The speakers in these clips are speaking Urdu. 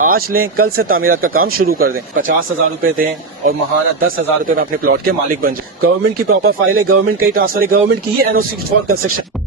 آج لیں، کل سے تعمیرات کا کام شروع کر دیں۔ پچاس ہزار روپے دیں اور ماہانہ دس ہزار روپے میں اپنے پلاٹ کے مالک بن جائیں۔ گورنمنٹ کی پراپر فائل ہے گورنمنٹ کا ہی ٹرانسفر ہے گورنمنٹ کی ہی N O C for construction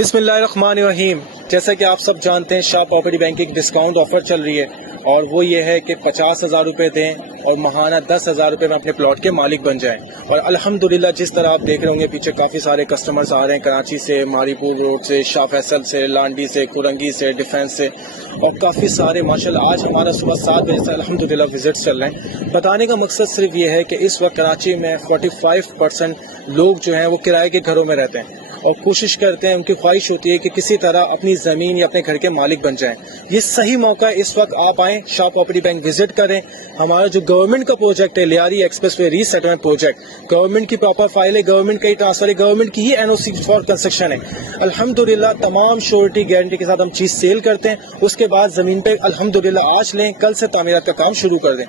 بسم اللہ الرحمن الرحیم۔ جیسا کہ آپ سب جانتے ہیں، شاہ پراپرٹی بینک کی ایک ڈسکاؤنٹ آفر چل رہی ہے۔ اور وہ یہ ہے کہ پچاس ہزار روپے دیں اور ماہانہ دس ہزار روپے میں اپنے پلاٹ کے مالک بن جائیں۔ اور الحمدللہ، جس طرح آپ دیکھ رہے ہوں گے، پیچھے کافی سارے کسٹمرز آ رہے ہیں۔ کراچی سے ماری پور روڈ سے، شاہ فیصل سے، لانڈی سے، کورنگی سے ڈیفینس سے۔ اور کافی سارے ماشاء اللہ آج ہمارا صبح سات بجے سے الحمدللہ وزٹ چل رہے ہیں۔ بتانے کا مقصد صرف یہ ہے کہ اس وقت کراچی میں فورٹی فائیو پرسینٹ لوگ جو ہیں، وہ کرائے کے گھروں میں رہتے ہیں۔ اور کوشش کرتے ہیں، ان کی خواہش ہوتی ہے کہ کسی طرح اپنی زمین یا اپنے گھر کے مالک بن جائیں۔ یہ صحیح موقع ہے، اس وقت آپ آئیں، شاہ پراپرٹی بینک وزٹ کریں۔ ہمارا جو گورنمنٹ کا پروجیکٹ ہے، Lyari expressway resettlement project government کی پراپر فائل ہے گورنمنٹ کا ہی ٹرانسفر ہے گورنمنٹ کی ہی N O C for construction ہے۔ الحمدللہ، تمام شورٹی گارنٹی کے ساتھ ہم چیز سیل کرتے ہیں۔ اس کے بعد زمین پہ الحمدللہ آج لیں، کل سے تعمیرات کا کام شروع کر دیں۔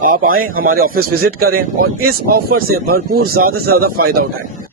آپ آئیں، ہمارے آفس وزٹ کریں اور اس آفر سے بھرپور زیادہ سے زیادہ فائدہ اٹھائیں۔